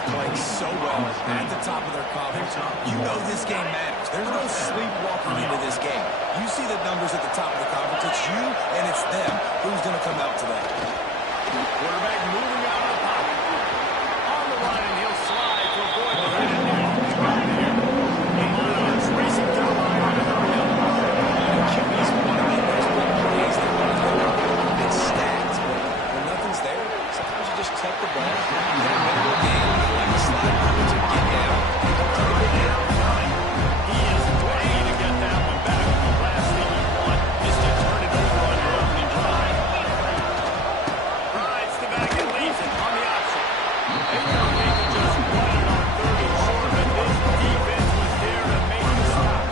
is playing so well at the top of their conference. You know this game matters. There's no sleepwalking into this game. You see the numbers at the top of the conference. It's you and it's them. Who's going to come out today? Quarterback moving out of the pocket. On the line, and he'll slide to avoid the hit and down. The Monarchs racing to the line and hurry up. QBs want to make those big plays. They want to go and stats. But when nothing's there, sometimes you just tuck the ball. In a middle game, you like to slide coverage and get down. And don't tuck it down. He is ready to get that one back. The last thing you want is to turn it over on your opening drive. Rides the back and leaves it on the option. They don't make it just one on third and short, but this defense was there to make the stop.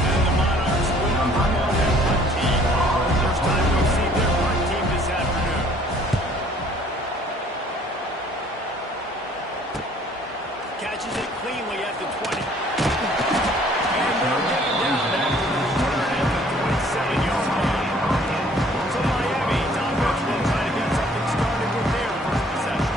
And the Monarchs will come on their punt team. First time we've seen their punt team this afternoon. Catches it cleanly at the 20. And they'll get it down after the return at the 27-yard line. So Miami's offense will try to get something started with their first possession.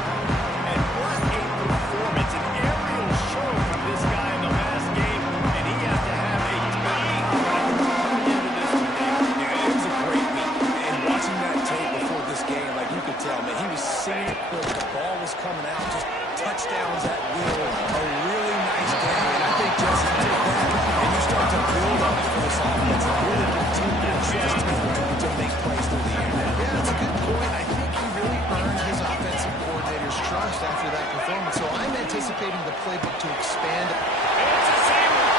And what a performance, an aerial show from this guy in the last game, and he has to have a ton of confidence into this today. Yeah, it was a great week. And watching that tape before this game, like you could tell, man, he was singing it quick. The ball was coming out, just touchdowns at will. A really nice game. And I think just to take that, and you start to build up for this offense and really continue to trust him to make plays through the air. Yeah, that's a good point. I think he really earned his offensive coordinator's trust after that performance. So I'm anticipating the playbook to expand. It's a single.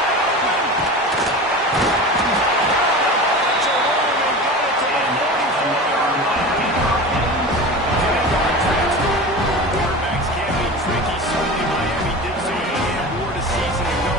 Quarterbacks can be tricky. Certainly Miami did so in Cam Ward a season ago.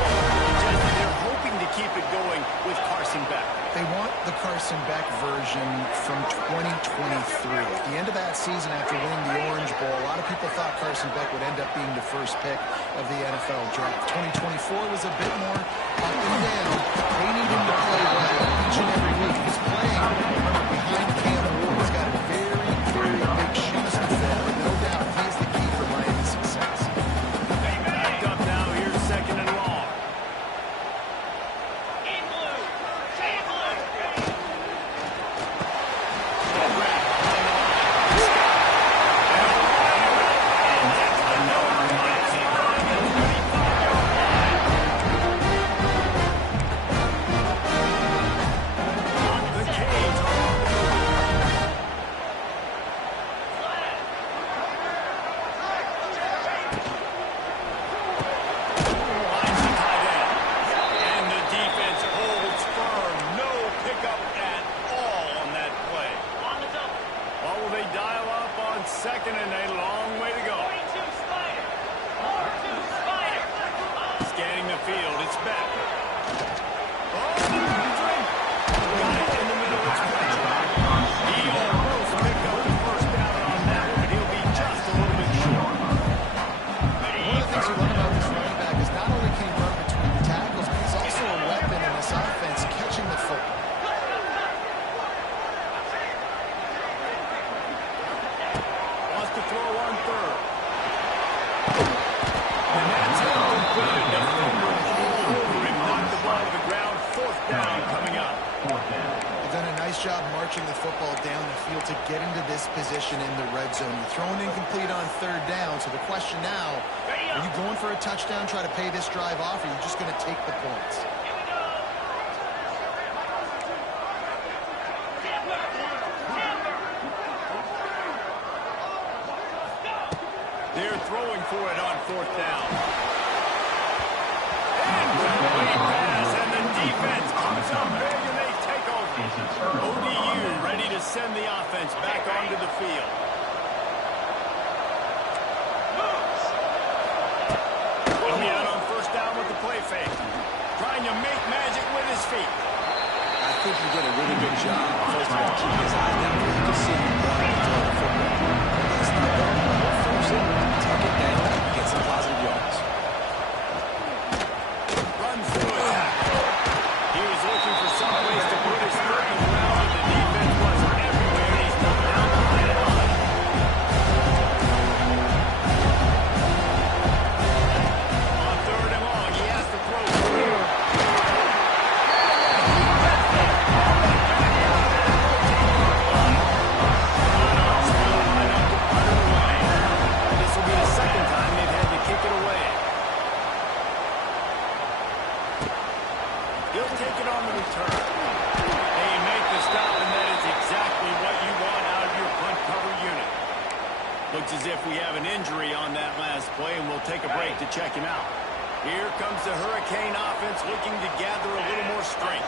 Just they're hoping to keep it going with Carson Beck. They want the Carson Beck version from 2023. At the end of that season, after winning the Orange Bowl, a lot of people thought Carson Beck would end up being the first pick of the NFL draft. 2024 was a bit more up and down. They need him to play well each and every week. He's playing behind Cam Ward. He's got very, very big shoes to fill, but no doubt he's the key for Miami's success. Backed up now. Here's second and long. Second and a long way to go. Scanning the field, it's back. Oh, got it in the middle of his play. He almost picked up the first down on that one, but he'll be just a little bit short. One of the things you love about this running back is not only can he run between the tackles, but he's also a weapon in this offense, catching the football. To throw on third. And that's incomplete. The fumble all over him. Knocked the ball to the ground. Fourth down coming up. They've done a nice job marching the football down the field to get into this position in the red zone. You're throwing incomplete on third down. So the question now, are you going for a touchdown, try to pay this drive off, or are you just going to take the points? They're throwing for it on fourth down. Incomplete pass, and the defense comes up big and they take over. ODU ready to send the offense back onto the field. He'll be out on first down with the play fake. Trying to make magic with his feet. I think he did a really good job. First of all, keeping his eyes down. You can see him running toward the football. It's not going to force it. Tuck it down. Get some positive yards. Run through a tackle. He was looking for some place to put his foot in the ground, and the defense was everywhere. He's knocked down behind the line. break to check him out. Here comes the Hurricane offense looking to gather a little more strength.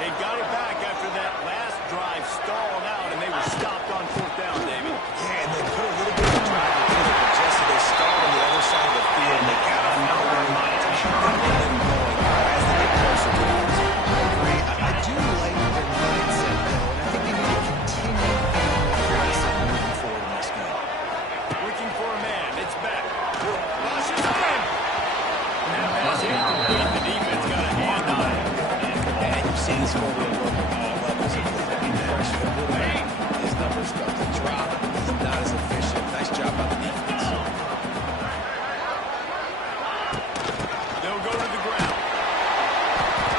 They got it back after that last drive stalled out, and they were stopped on fourth down, David. Yeah, and they put a little bit of drive into it, but just as they stalled on the other side of the field, they got to find a way to keep that momentum going as they get closer to the end zone. I agree. I do like their mindset, though, and I think they need to continue being aggressive moving forward in this game. Looking for a man. It's back. Rushes in. And that pass incomplete. The defense got a hand on it. And you've seen this formula work at all levels of football. Pressure the quarterback, his numbers start to drop. He's not as efficient. Nice job by the defense. They'll go to the ground.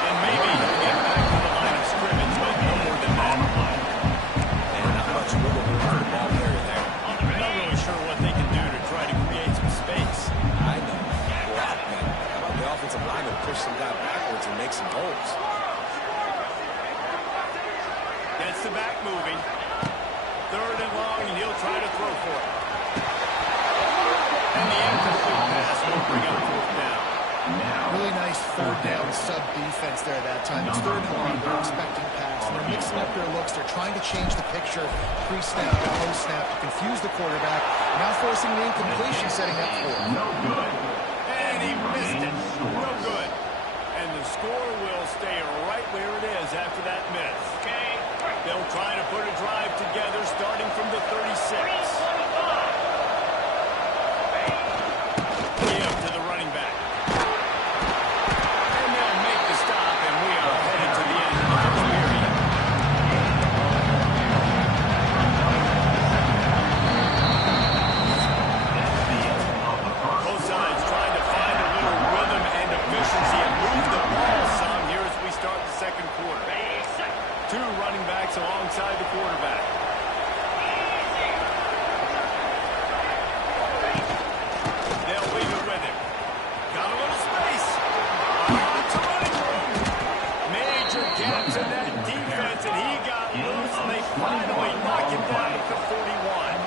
And maybe he'll get back to the line of scrimmage, but no more than that. And not much wiggle room for the ball carrier there. I'm not really sure what they can do to try to create some space. I know. Block, man. How about the offensive line to push some guy backwards and make some holes? Gets the back moving. Third and long, and he'll try to throw for it. And the incomplete pass will bring up fourth down. Really nice third down sub-defense there that time. It's third and long. They're expecting pass, and they're mixing up their looks. They're trying to change the picture pre-snap to post-snap to confuse the quarterback. Now forcing the incompletion, setting up for it. No good. And he missed it. No good. And the score will stay right where it is after that miss. They'll try to put a drive together starting from the 36. Give to the running back. And they'll make the stop, and we are headed to the end of the period. Both sides trying to find a little rhythm and efficiency and move the ball some here as we start the second quarter. Two running backs alongside the quarterback. They'll leave it with him. Got a little space. Lots of running room. Major gaps in that defense, and he got loose, and they finally knock him down at the 41.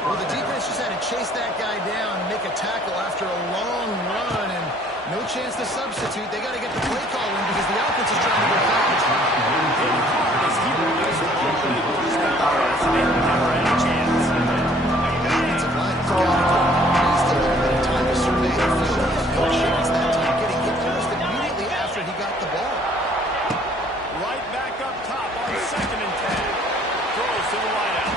Well, the defense just had to chase that guy down and make a tackle after a long run, and no chance to substitute. They got to get the play call in because the offense is trying to go backwards. As he released the ball in the first down pass, and they never had a chance. The offensive line has got to get at least a little bit of time to survey the field. He had no chance that time getting hit almost immediately after he got the ball. Right back up top on second and 10. Throws to the wideout.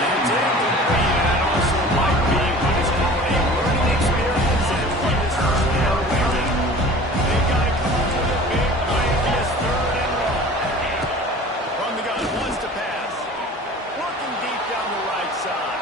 That's incomplete, and that also might be what is called a learning experience and what is first down away. They got to come up with a big play. It's third and long. From the gun, wants to pass. Working deep down the right side.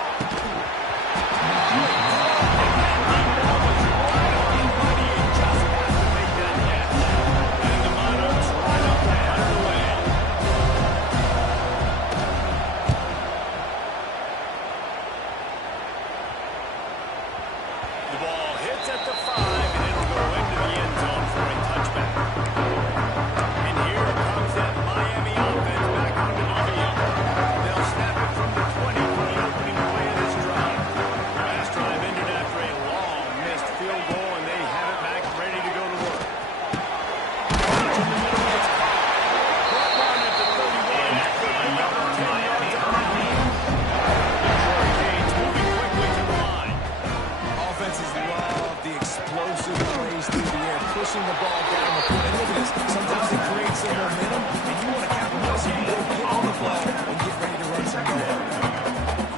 pushing the ball down the field. And look at this. Sometimes it creates some momentum, and you want to capitalize on it. Get on the ball and get ready to run some go.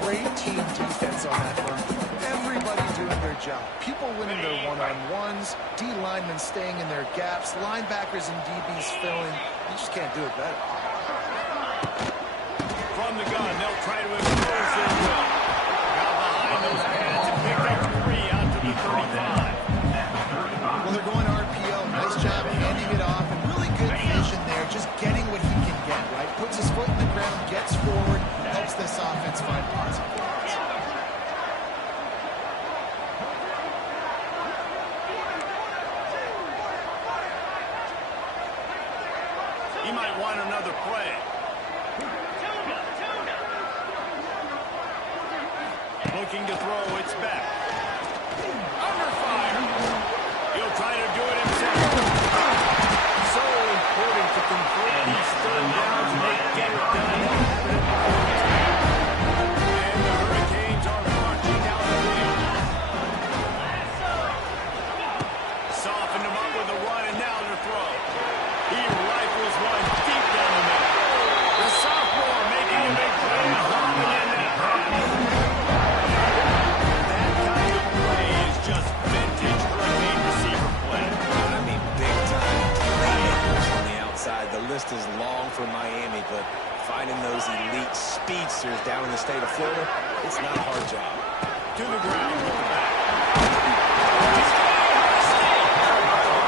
Great team defense on that run. Everybody doing their job. People winning their one-on-ones, D linemen staying in their gaps, linebackers and DBs filling. You just can't do it better. From the gun, they'll try to impose their will. Got behind those pads and picked up 3 out to the 35. Well, they're going RPO. Nice job handing it off, and really good vision there, just getting what he can get, right? Puts his foot in the ground, gets forward, helps this offense find positive points. He might want another play. Looking to throw, it's back. for Miami, but finding those elite speedsters down in the state of Florida, it's not a hard job. To the ground with the back.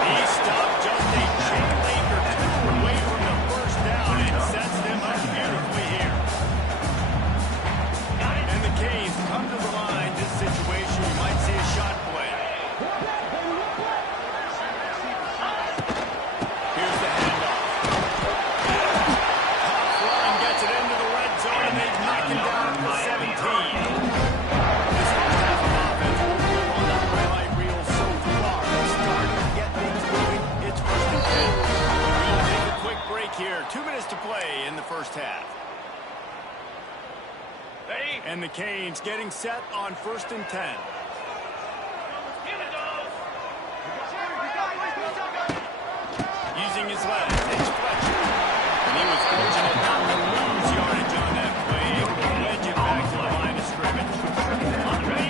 He stopped just a chain link or two away from the first down and sets them up beautifully here. And the Canes come to the line. This situation, you might see a shot play. Here's the handoff. Top line gets it into the red zone, and they knock him down at the 17. This half of offense will go on the highlight reel so far. Starting to get things moving. It's first and 10. We'll take a quick break here. 2 minutes to play in the first half. And the Canes getting set on first and 10. Using his legs, it's Fletcher. And he was fortunate not to lose yardage on that play. Able to wedge it back to the line of scrimmage.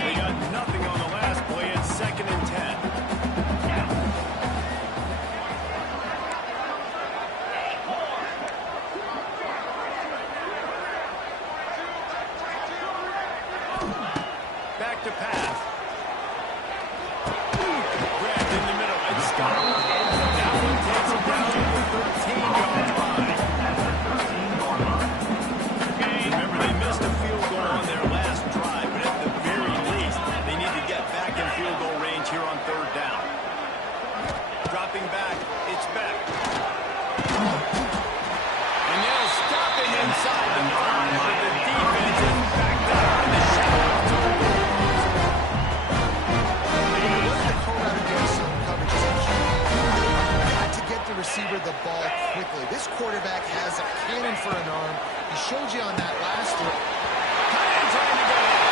They got nothing on the last play. It's second and 10. Back to pass. Grabbed in the middle. It's Scott. That one takes him down to the 13-yard line. Remember, they missed a field goal on their last drive, but at the very least, they need to get back in field goal range here on third down. Dropping back, it's Beck. And they'll stop him inside the 5, but the defense is backed up in the shadow of the goal. The receiver the ball quickly. This quarterback has a cannon for an arm. He showed you on that last one. Trying to get it.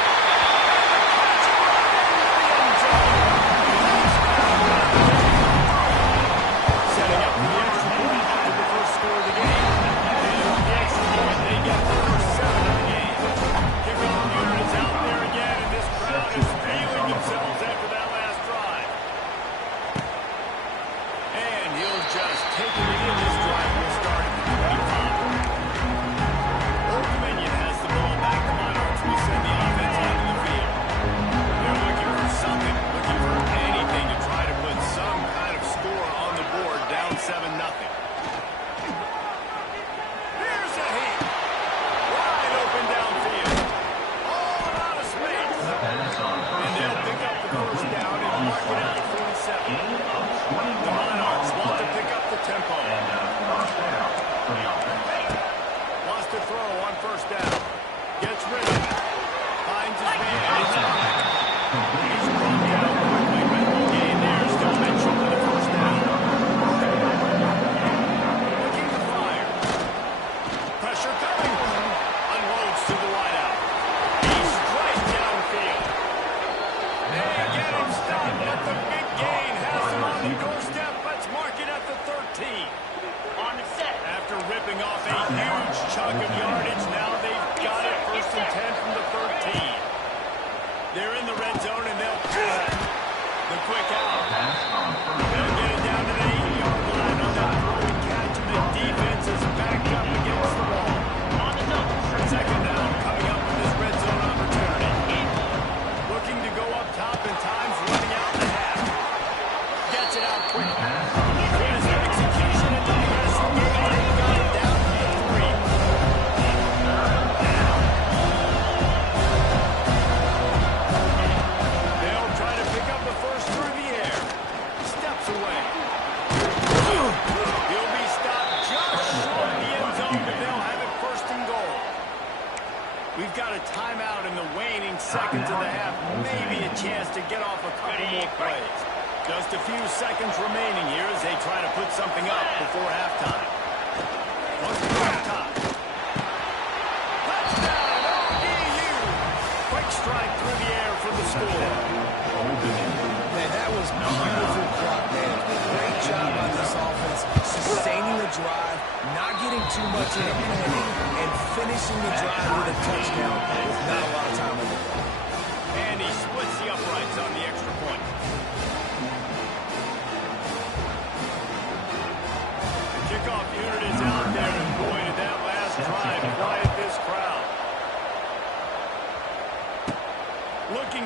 Setting up the extra point after the first score of the game. And with the extra point, they get the first 7 of the game. Kickoff unit is out there again, and this crowd is feeling themselves after that last drive. And he'll just take it in. This drive will start at the 25. Old Dominion has the ball back. The Monarchs will send the offense onto the field. They're looking for something, looking for anything to try to put some kind of score on the board, down 7-0. Here's a heat. Wide open downfield. All out of space. And they'll pick up the first down and mark it out at 47. The Monarchs want to pick up the tempo. Wants to throw on first down. Gets rid of it. Finds his man. It's back. He's brought down quickly. Red Bull gain there. Still mentioned for the first down. Looking to fire. Pressure coming. Unloads to the wideout. He's straight downfield. They get him stopped, but the big gain has him on the doorstep. Let's mark it at the 13. On the set. After ripping off a huge chunk of yardage, now they've got it first and 10 from the 13. They're in the red zone, and they'll pass. The quick out. They'll get it down to the 80-yard line on that throw and catch, and the defense is backed up against the wall. On the double. Second down coming up with this red zone opportunity. Looking to go up top, and time's running out in the half. Gets it out quickly. Here's the execution at the passing game. They got it down to the 3. They'll try to pick up the first through the air. Steps away. He'll be stopped just short of the end zone, but they'll have it first and goal. We've got a timeout in the waning seconds of the half. Maybe a chance to get off a couple more plays. Just a few seconds remaining here as they try to put something up before halftime. Wants to go up top. Touchdown, ODU! Quick strike through the air for the score. Man, that was beautiful clock management. Great job on this offense, sustaining the drive, not getting too much in a penny, and finishing the drive with a touchdown with not a lot of time on the clock. And he splits the uprights on the extra point. The kickoff unit is out there, and boy,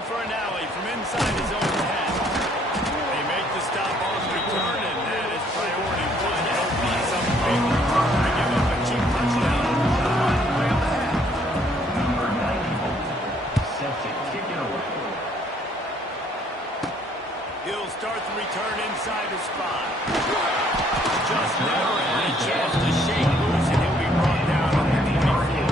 for an alley from inside his own 10. They make the stop on the return, and that is priority one. They don't want some big return to give up a cheap touchdown. Number 90, set to kick it away. He'll start the return inside his spot. Just never had a chance to shake loose, and he'll be brought down at the 24.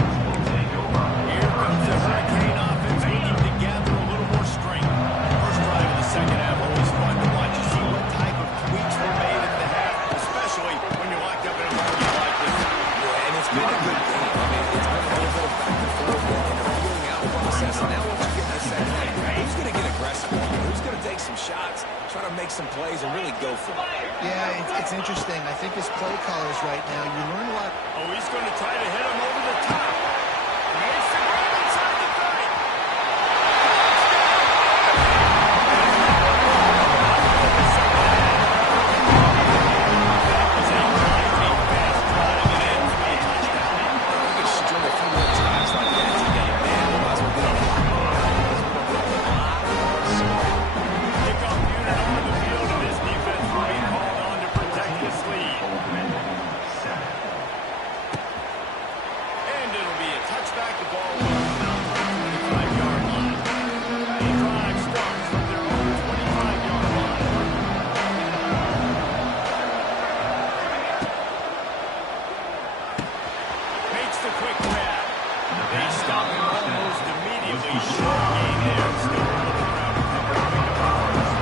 Here comes the Hurricane offense looking to gather a little more strength. First drive of the second half, always fun to watch. You see what type of tweaks were made at the half, especially when you're locked up in a game like this. Yeah, and it's been a good game. I mean, it's been a little bit of back and forth and a feeling out process. And now what you get in the second half, who's going to get aggressive? Who's going to take some shots, try to make some plays, and really go for it? Yeah, it's interesting. I think his play callers right now, you learn a lot. Oh, he's going to try to hit him over the top. Makes the grab inside the 30. That was a lightning fast drive and ends with a touchdown. You can string a few more drives like that together. Man, we might as well get on the Kickoff unit on the field, and this defense will be called on to protect this lead. And it'll be a touchback. The ball will come from the 25-yard line. The drive starts from their own 25-yard line. Makes the quick grab. They stop him almost immediately. Short gain there. Still on the ground to pick up first.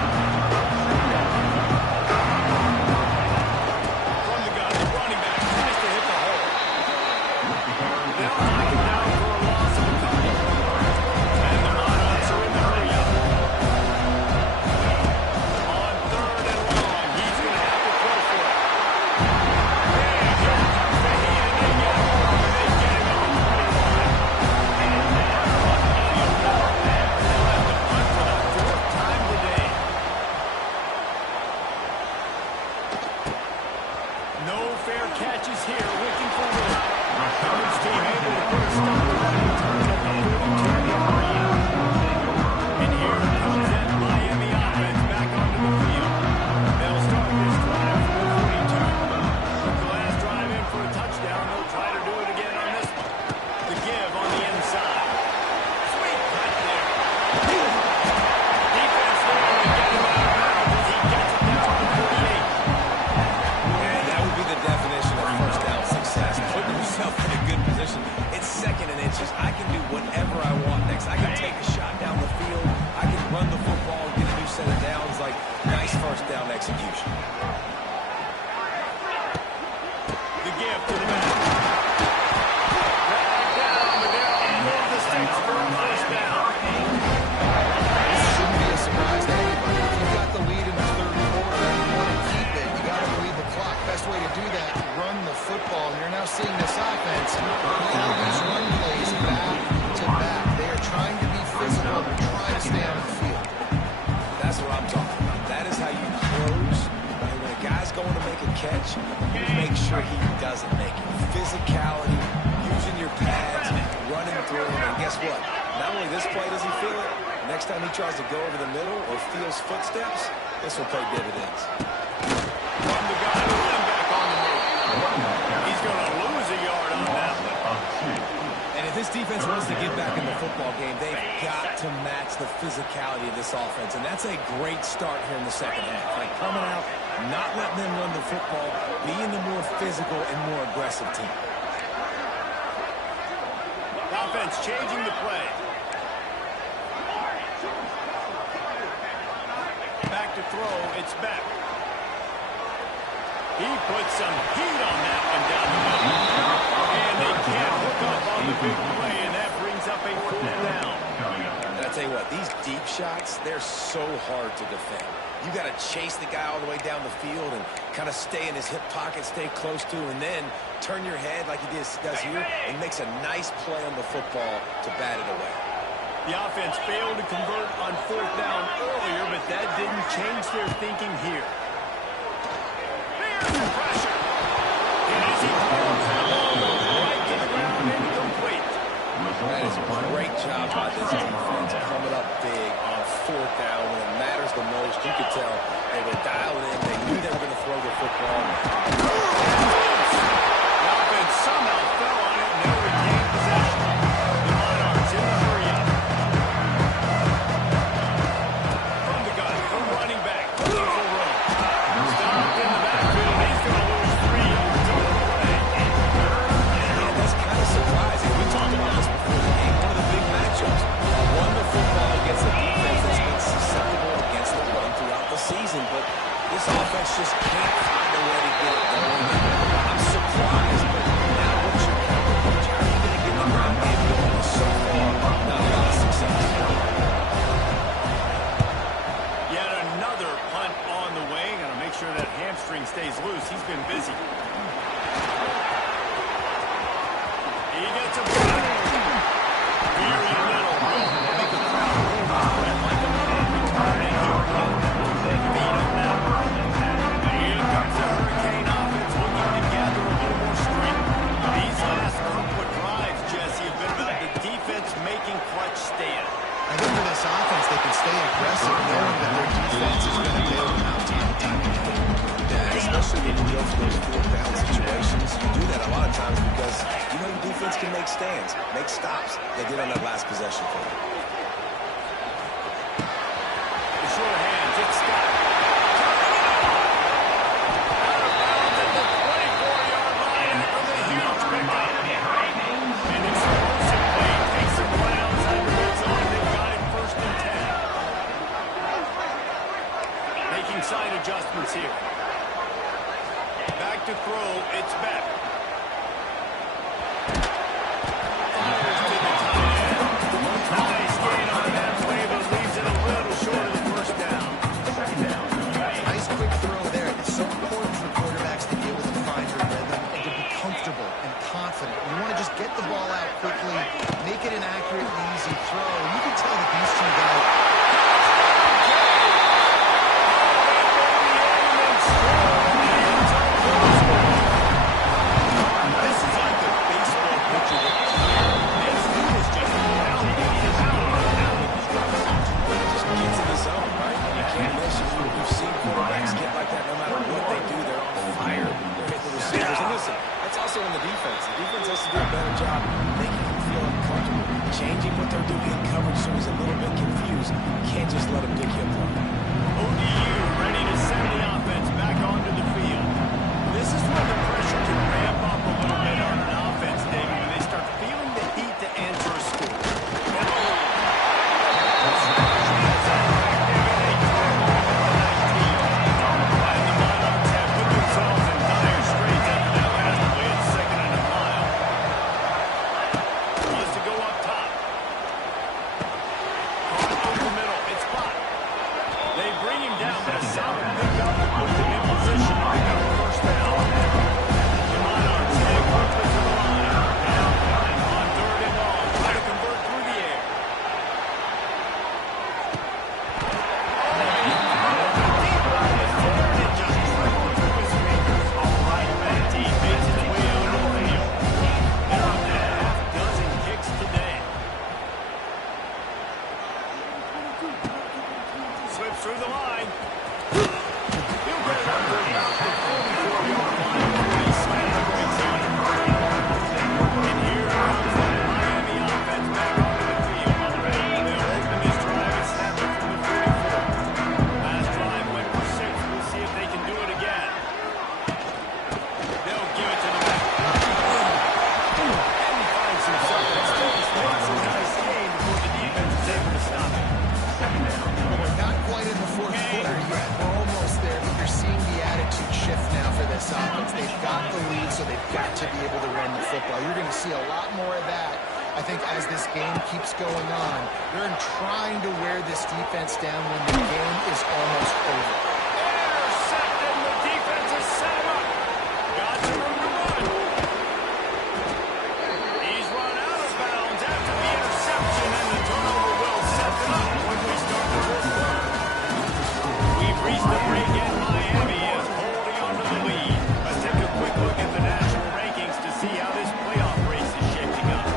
From the gun, the running back tries to hit the hole. They'll knock him down for a loss of a couple. And the Monarchs are in the hurry-up. On 3rd and long, he's going to have to throw for it. And here comes the heat, and they get him home, and they get him at the 20 line. And that run field goal. They'll have to punt for the 4th time today. No fair catches here, looking for Will. Coverage team able to put a stop to that return at the 42-yard line. And here comes that Miami offense back onto the field. They'll start this drive from the 42. The last drive in for a touchdown. They'll try to do it again on this one. The give on the inside. Sweet cut there. Defense there to get him out of bounds as he gets it down to the 48. And that would be the definition of first down success. Putting yourself in a good position. It's 2nd and inches. I can do whatever I want next. I can take a shot down the field. I can run the football and get a new set of downs. Like, nice first down execution. The give to the back. Drag down, but they're on the sticks for a first down. This shouldn't be a surprise to anybody. If you've got the lead in the 3rd quarter and you want to keep it, you got to bleed the clock. Best way to do that, run the football. And you're now seeing this offense all these run plays back to back. They are trying to be physical. They're trying to stay on the field. That's what I'm talking about. That is how you close. And when a guy's going to make a catch, you make sure he doesn't make it. Physicality, using your pads, running through him. And guess what? Not only this play does he feel it, next time he tries to go over the middle or feels footsteps, this will pay dividends. From the guy, the running back on the move. He's going to lose a yard on that one. And if this defense wants to get back in the football game, they've got to match the physicality of this offense. And that's a great start here in the second half. Like coming out, not letting them run the football, being the more physical and more aggressive team. Offense changing the play. Back to throw, it's Beck. He puts some heat on that one down the middle. And they can't hook up on the big play, and that brings up a 4th down. And I tell you what, these deep shots, they're so hard to defend. You got to chase the guy all the way down the field and kind of stay in his hip pocket, stay close to, and then turn your head like he does here and makes a nice play on the football to bat it away. The offense failed to convert on 4th down earlier, but that didn't change their thinking here. There's the pressure. And as he throws the ball, goes right to the ground, incomplete. That is a Great job by this defense coming up big on fourth down when it matters the most. You could tell they were dialed in. They knew they were going to throw the football. The offense somehow fell on it and they regained possession. The Monarchs in the hurry-up. From the gun, from running back, looking for room. Stopped in the backfield. He's going to lose 3 yards on the play. Yeah, that's kind of surprising. We talked about this before the game. One of the big matchups. Run the football against a defense that's been susceptible against the run throughout the season. But this offense just can't find a way to get it going. I'm surprised, but now what's your counterpunch? How are you going to get the ground game going so far? Not a lot of success. Yet another punt on the way. Got to make sure that hamstring stays loose. He's been busy. He gets a punt. Very little room to make the crowd move. Like a man returning here again. Beat him now. Here comes the Hurricane offense looking to gather a little more strength. These last couple of drives, Jesse, have been about the defense making clutch stand. I think for this offense, they can stay aggressive knowing that their defense is going to bail them out time and time again. Yeah, especially when you go for those fourth down situations. You do that a lot of times because you know your defense can make stands, make stops. They did on that last possession for you. The short hands, it's Scott. Out of bounds at the 24-yard line after the huge pickup. An explosive play takes some grounds under its own. They've got it 1st and 10. Making side adjustments here. Back to throw, it's Beck. Fires to the tight end. Nice gain on that play, but leaves it a little short of the 1st down. Nice quick throw there. It's so important for quarterbacks to be able to find their rhythm and to be comfortable and confident. You want to just get the ball out quickly, make it an accurate and easy throw. You can tell that these two guys... This is like a baseball pitcher with power. This dude is just pounding his Just get to the zone, right? You can't miss. You've seen quarterbacks get like that no matter what they do. They're on fire. They're hitting the receivers. And listen, that's also in the defense. The defense has to do a better job making him feel uncomfortable, changing what they're doing in coverage so he's a little bit confused. You can't just let him pick you apart. ODU ready to send the offense back onto the field. This is when the pressure can ramp up a little bit on an offense, David, when they start feeling the heat to answer a score. And the Monarchs have put themselves in dire straits after that last play. It's 2nd and a mile. Wants to go up top. Caught over the middle. It's Bott. They bring him down, but a solid pickup to put them in position to pick up a 1st down. The Monarchs heading quickly to the line. On 3rd and long, try to convert through the air. Deep line is there, and it just trickled through his fingers. That team makes its way onto the field. They're up to half dozen kicks today. Slips through the line. He'll get it up to about the 44-yard line before he slams the brakes on it. And here comes that Miami offense back onto the field. They'll open this drive and snap it from the 44. Last drive went for 6. We'll see if they can do it again. They'll give it to the back. And he finds himself in space. Makes a nice gain before the defense is able to stop it. We're not quite in the 4th quarter yet. We're almost there, but you're seeing the attitude shift now for this offense. They've got the lead, so they've got to be able to run the football. You're going to see a lot more of that, I think, as this game keeps going on. They're trying to wear this defense down when the game is almost over. Intercepted, the defense has set him up. Got some room to run. He's run out of bounds after the interception, and the turnover will set them up when we start the 4th quarter. We've reached the break, and Miami is holding on to the lead. Let's take a quick look at the national rankings to see how this playoff race is shaping up.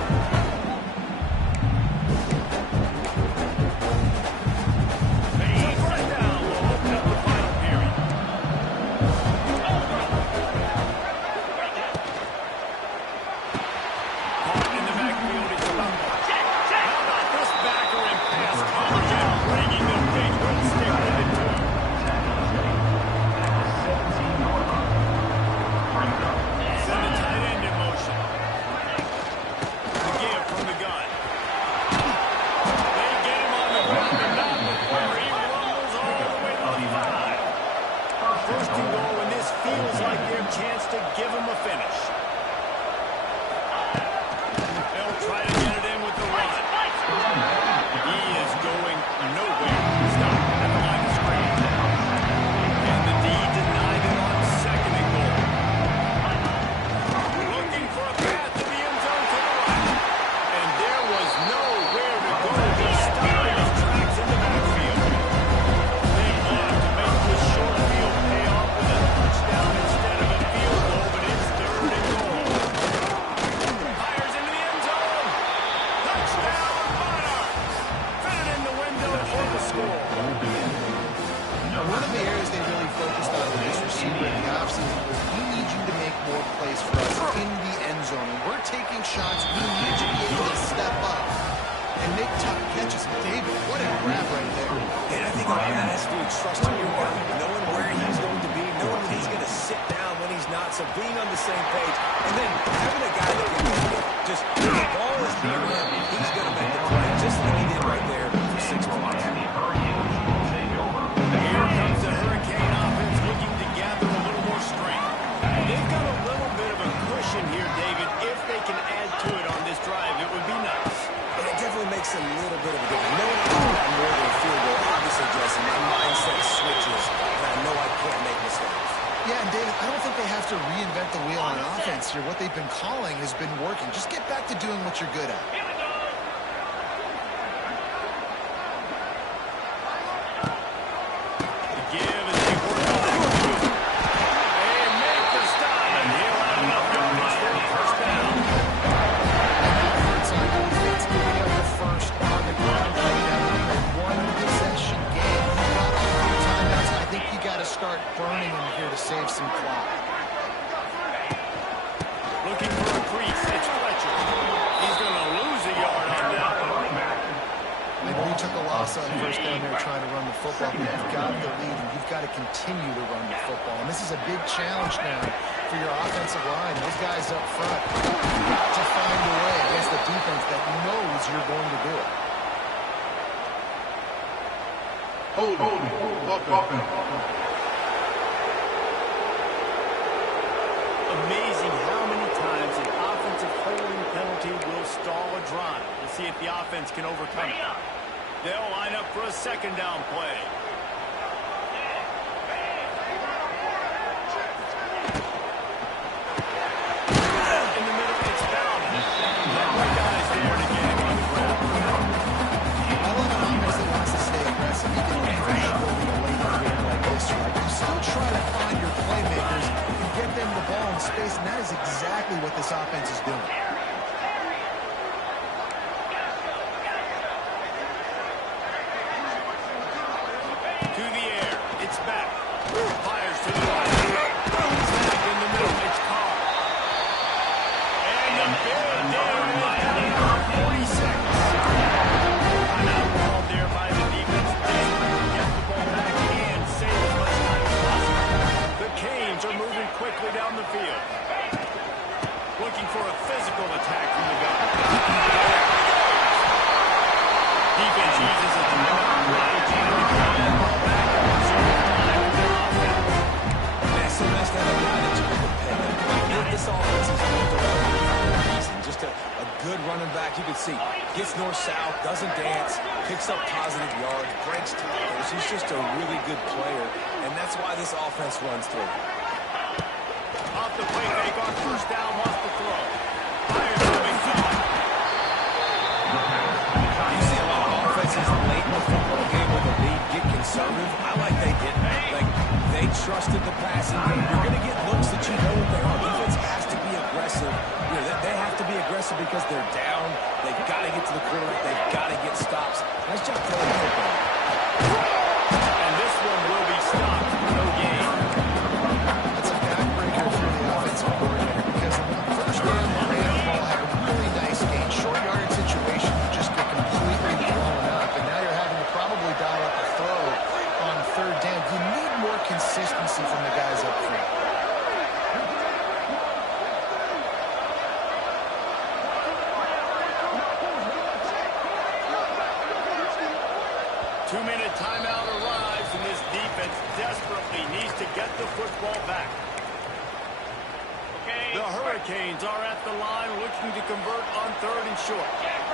chance to give him a finish. They'll try to get it in with the run. He is going nowhere. Stop at the line of scrimmage. And the D denied it on 2nd and goal. Looking for a path to the end zone to the right. And there was nowhere to go. He stopped in his tracks in the backfield. Big block to make this short field pay off with a touchdown instead of a field goal, but it's 3rd and goal. Fires into the end zone. Touchdown, Monarchs. Fit it in the window for the score. One of the areas they really focused on with this receiver in the offseason was we need you to make more plays for us in the end zone. When we're taking shots, we need you to be able to step up and make tough catches. David, what a grab right there. And I think a lot of that has to do with trusting your guy, knowing where he's going to be, knowing when he's going to sit down, when he's not, so being on the same page, and then having a guy that can just, when the ball is near him, he's going to make the play, just like he did right there for 6 points. Here comes the Hurricane offense looking to gather a little more strength. They've got a little bit of a cushion here, David. If they can add to it on this drive, it would be nice. And it definitely makes a little bit of a difference. Knowing I'm going to have more than a field goal, obviously, Jesse, my mindset switches, and I know I can't make mistakes. Yeah, and David, I don't think they have to reinvent the wheel on offense here. What they've been calling has been working. Just get back to doing what you're good at. Give as they work on that move. They make the stop, and he'll have enough yards for a first down. Efforts on defense, giving up the first on the ground right now. A one-possession game. You got all your timeouts. I think you got to start burning them here to save some clock. Looking for a crease. It's Fletcher. He's going to lose a yard on that. I know you took a loss on first down there trying to run the football, but you've got the lead, and you've got to continue to run the football. And this is a big challenge now for your offensive line. Those guys up front, you've got to find a way against the defense that knows you're going to do it. Amazing how many times an offensive holding penalty will stall a drive. We'll see if the offense can overcome it. They'll line up for a 2nd down play. In the middle, it's Bowden. The guy's there to get him on the ground. I love an offense that wants to stay aggressive, even in a fresh building a late game like this. Right? You still try to find your playmakers and get them the ball in space, and that is exactly what this offense is doing. To the air. It's back. Fires to the right. Snap in the middle. It's Carr. And the big down is down for 40 seconds. Timeout called there by the defense. Desperate to get the ball back and save as much time as possible. The Canes are moving quickly down the field. Looking for a physical attack from the gun. Defense uses a timeout quickly to get the ball back and preserve time in their offense. Man, it's so nice to have a guy that you can depend on. This offense is built around him for a reason. Just a good running back. You can see, gets north-south, doesn't dance, picks up positive yards, breaks tackles. He's just a really good player, and that's why this offense runs through. Off the play fake on first down, wants to throw. Fires to McDonald. You see a lot of offenses late in the football game with the lead get conservative. I like they didn't. Like, they trusted the passing game. You're going to get looks that you know what they are. Defense has to be aggressive. You know, they have to be aggressive because they're down. They've got to get to the quarterback. They've got to get stops. Nice job throwing the football. And this one will be stopped. No gain. That's a backbreaker for the offensive coordinator because in the first down, the ball had a really nice gain. Short yardage situation, you just get completely blown up, and now you're having to probably dial up a throw on 3rd down. You need more consistency from the guys up front. Two-minute timeout arrives, and this defense desperately needs to get the football back. The Hurricanes are at the line looking to convert on 3rd and short.